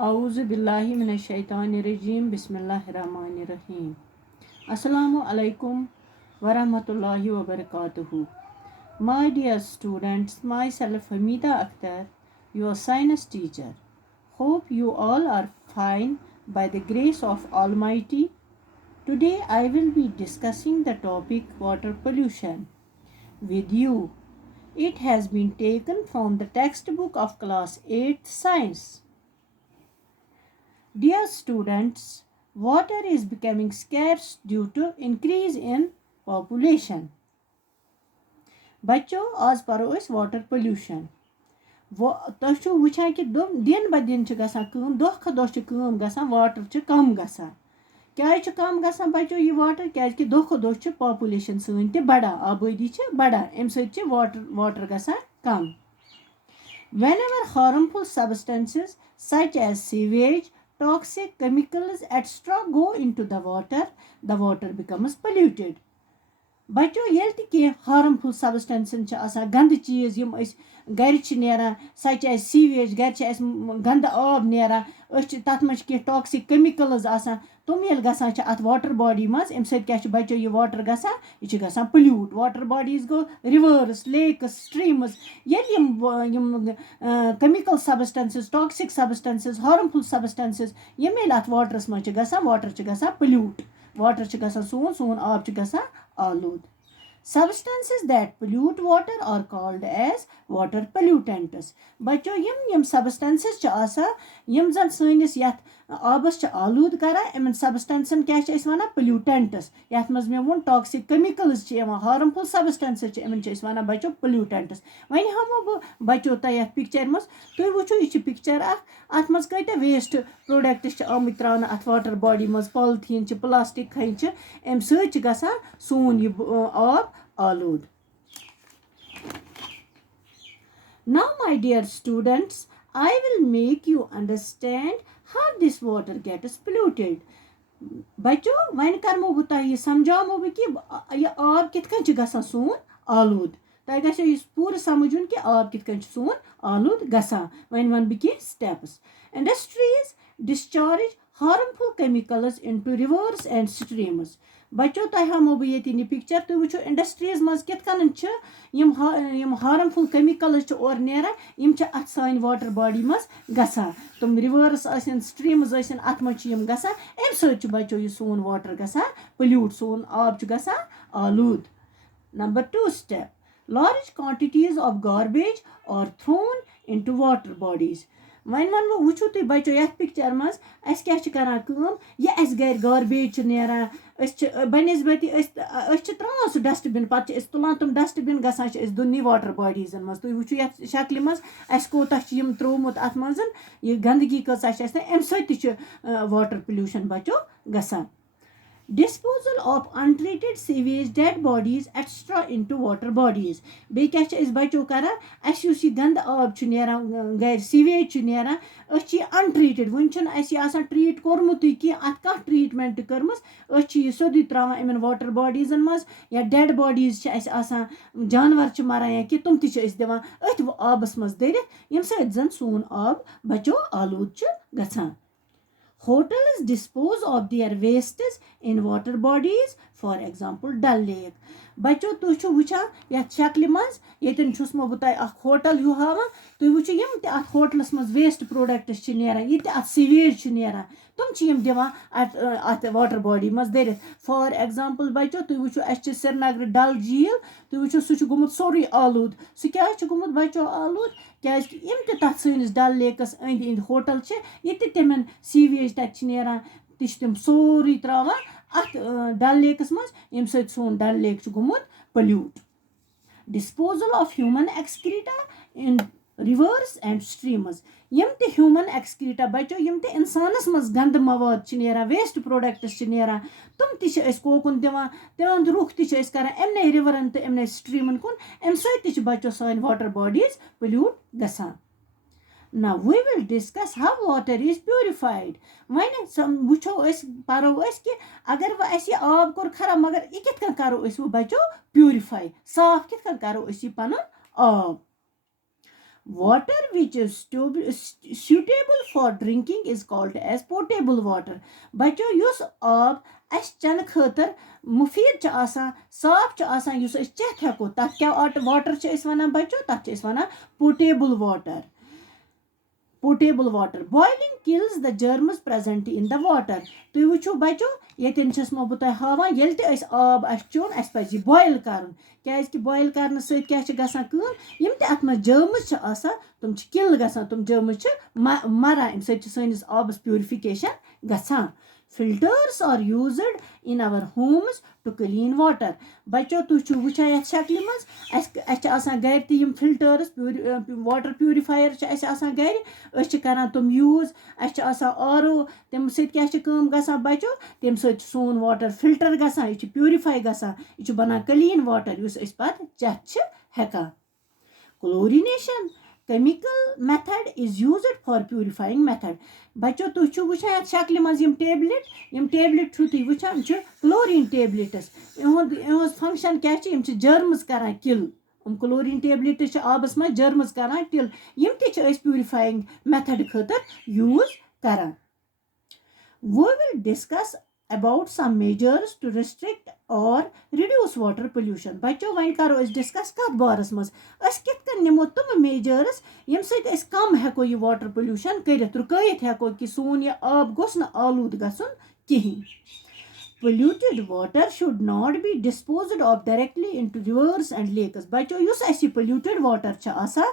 औज़ु बिल्लाहि मिनश शैतानिर रजीम बिस्मिल्लाहिर रहमानिर रहीम। Assalamu alaikum wa rahmatullahi wa barakatuhu. My dear students, myself Hamida Akhtar, your science teacher. Hope you all are fine by the grace of Almighty. Today I will be discussing the topic water pollution with you. It has been taken from the textbook of class 8th science. Dear students, water is becoming scarce due to increase in population. बच्चों आज पढ़ो अस water pollution तुम छो वुचान कि दिन ब दिन दह खो दह वाटर कम गसान क्या कम गसान बच्चों यह वाटर क्या दह खो दह पॉपुलेशन सन ते बढ़ा आबादी बढ़ा अम सत water गसान come. Whenever harmful substances such as sewage, toxic chemicals, etc. go into the water becomes polluted. बच्चों ये कह हार्मफुल सबस्टेंसेस गंद चीज यम गर नेरान सच सीवेज गर गंद आब नेरान तथ मज कह टॉक्सिक केमिकल्स तुम ये गसान अत वाटर बॉडी मज अम सत बच्चों यह वाटर गसान यह गसान पोल्यूट. वाटर बॉडीज गो रिवर्स लेक्स स्ट्रीम्स ये chemical substances toxic substances harmful substances ये अत वाटरस मज गसान वाटर गसान पोल्यूट. वाटर गसान सोन आब गसान आलूद. Substances that pollute water are called as water pollutants. बच्चों यम substances यम जन सनिस यथ आबस आलूद करा इन सबस्टेंसन क्या वन पोल्यूटेंट्स यथ मज मे वो toxic chemicals harmful substances in one बच्चों पोल्यूटेंट्स. वन हमो बह बच्चों तह पिक्चर मज तुम वो यह पिक्चर अत मज कत वेस्ट प्रोडक्ट्स आम त्रान अत वाटर बॉडी मज पॉलिथीन प्लास्टिक खंच अम ससान सोन यह आब आलूद. Now my dear students, I will make you understand how this water gets polluted. बच्चों वन करमो बह तह समझामो बह कि यह आब कित गसान सोन आलूद. तह गो यह पूर समझुन कि आब कित सोन आलूद गसान. वन बह कह steps. Industries discharge harmful chemicals into rivers and streams. बच्चों तह हमो बह ये पिक्चर तुम वो इंडस्ट्रीज मज कित हार्मफुल केमिकल्स और नेरान अत सान वाटर बॉडी मज गसान. तुम रिवर्स स्ट्रीम्स अत मज गसान अम सत बच्चों यह सोन वाटर गसान पोल्यूट सोन आब गसान आलूद. Number 2 step. Large quantities of garbage are thrown into water bodies. One वो वो तुम बच्चों ये पिक्चर मज अस क्या करान यह अस गर गार्बेज नेरान बनस्बती त्रावान सह डस्टबिन पे तुलान तुम डस्टबिन गसान दुनी वाटर बॉडीजन मज. तुम वो ये शक्ल मज अस कोता त्रोमुत अत मज यह गंदगी कसा अम सत वाटर पोल्यूशन बच्चों गसान. Disposal of untreated sewage, dead bodies, etc. into water bodies. बे क्या बच्चों करा अस गंद आब गर सीवेज नेरान अनट्रीटेड वन ट्रीट कोर्मुत कि अत कह ट्रीटमेंट कर्म सोदी त्रावान इन वाटर बॉडीजन मज या डेड बॉडीज जानवर मरान या कि तुम दिवान अथ आबस मज दरित यम सत जन सोन आब बच्चों आलूद गसान. Hotels dispose of their wastes in water bodies, for example, Dal Lake. बच्चों तुम वुचान ये शक्ल मज ये मो बह होटल हूँ हावान तुम वो अत होटलस मज वेस्ट प्रोडक्ट्स ये अत सीवेज नेरान तुम दिवान अत वाटर बॉडी मज दरित. फॉर एग्जाम्पल बच्चों तुम वो श्रीनगर डल झील तुम वो सह गोमुत सोरे आलूद. सह क्या गोमुत बच्चों आलूद क्या तथ सनिस डल लेकस अंद अंद होटल ये तिमन सीवेज तक नेरान तम सोरे त्रावान अत डल लेकस मज यम सत सोन डल लेक गोमुत pollute. Disposal of human excreta in rivers and streams. यम ह्यूमन एक्सक्रीटा बच्चों यम इंसानस मज गंद मवाद नेरान वेस्ट प्रोडक्ट्स नेरान तुम कोकुन दिवान तिहद रुख तरान अमने रिवरन तो अमने स्ट्रीमन कुन अम सत बच्चों सान वाटर बॉडीज पोल्यूट गसान. Now we will discuss how water is purified. वन वो परो कि अगर वह अस आब कोर खराब मगर यह कित करो वो बच्चों प्यूरिफाई साफ कित करो पन आब. Water which is suitable for drinking is called as potable water. बच्चों युस आब अस चन खतर मुफीद साफ युस अस चेत हेको तथ क्या वाटर वनान बच्चों तथ वनान potable water. Potable water. Boiling kills the germs present in the water. तुम वुचो बच्चो यतन छसमो बह तह हावान येल ते अस आब अस चोन अस पज बॉयल करन क्या कि बॉयल करने सत क्या गसान कम यम ते अत मज जर्म्स आसान तुम किल गसान तुम जर्म्स मरान अम सैनिस आबस प्यूरिफिकेशन गसान. Filters are used in our homes to clean water. बच्चों तुम वुचान ये शक्ल मज गर तम फिल्टर्स वाटर प्यूरिफायर गर करान तुम यूज आरो तम सम गसान बच्चों तम सोन वाटर फिल्टर गसान यह प्यूरिफाई गसान यह बनान क्लीन वाटर उस पत चेत हेकान. Chlorination chemical method is used for purifying method. बच्चों तुम वुचान शक्ल मज टेबलेट तुम वुचान क्लोरीन टेबलेट्स फंक्शन क्या जर्म्स करान किल. क्लोरीन टेबलेट्स आबस मज जर्म्स करान किल यम ते प्यूरिफाइंग मेथड खतर यूज करान. We will discuss about some measures to restrict or reduce water pollution. बच्चों वन करो डिस्कस कत बारस मज कित कन निमो तुम मेजर्स यम सत कम हेको यह वाटर पोल्यूशन करित रुकैत हेको कि सोन यह आब गोस न आलूद गसन कहीं. Polluted water should not be disposed of directly into rivers and lakes. बच्चों युस ऐसी polluted water छ आसा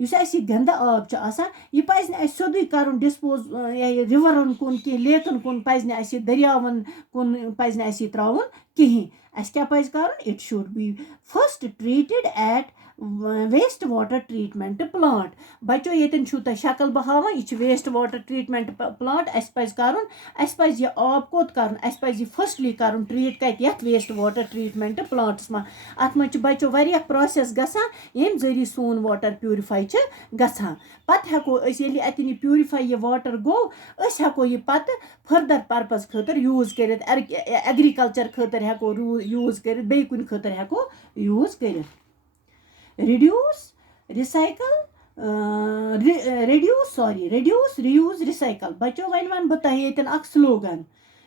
युस ऐसी गंदा आब छ आसा यह पज न सोदुई करन डिस्पोज रिवरन कुन कि लेकन कुन पज न दरियावन कुन पज न त्राउन कहीं. अस क्या पज करन it should be first treated at waste water treatment plant. बच्चों ये तह शक्ल बहावान यह वेस्ट वाटर ट्रीटमेंट प्लांट अस पज यह आब कोत कर अस पज यह फर्स्टली कर ट्रीट कत ये वेस्ट वाटर ट्रीटमेंट प्लांट्स मं अत मज बच्चों वारिया प्रोसेस गसान यम जरिए सोन वाटर प्यूरिफाई गसान. पत हेको अतन प्यूरिफाई यह वाटर गो अस हेको यह पत फर्दर पर्पज खतर यूज कर एग्रीकल्चर खतर हेको यूज कर बे कुन खतर हेको यूज कर. Reduce, recycle, reduce, reuse, recycle. बच्चों वन बह तह अख slogan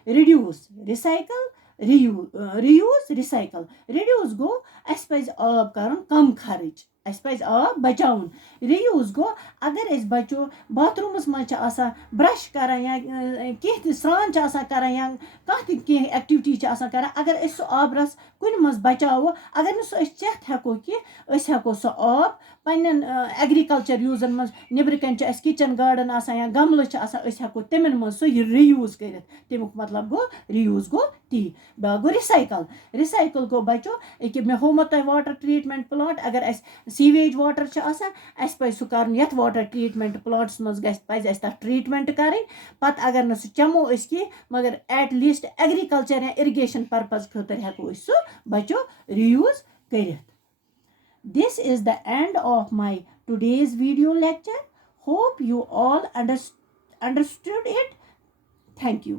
reduce, recycle, reuse, recycle. Reduce गो अस पज आब कर कम खर्च अस पज आब बचाउन. reuse गो अगर अस बचो बाथरूमस मज ब्रश करान या कह स्रान करान या कह एक्टिविटी करान अगर अस सो आब रस कुन मज बचावो अगर न सो चेत हेको कि अस हेको सो आब पन्न एग्रीकल्चर यूजन मज निबर कन किचन गार्डन या गमल अस हेको तमन मज सो रीयूज कर. तमुक मतलब गो रीयूज गो ती. बा गो रिसाइकल गो बचो ये मे होमो तह वाटर ट्रीटमेंट प्लांट अगर अस सीवेज वाटर अस पज सह कर ये वाटर ट्रीटमेंट प्लांट्स मज पज अस तथ ट्रीटमेंट करें पत अगर न सह चमो कह मगर एट लीस्ट एग्रीकल्चर या इरिगेशन पर्पज खतर हेको सह बचो रीयूज कर. This is the end of my today's video lecture. Hope you all understood it. Thank you.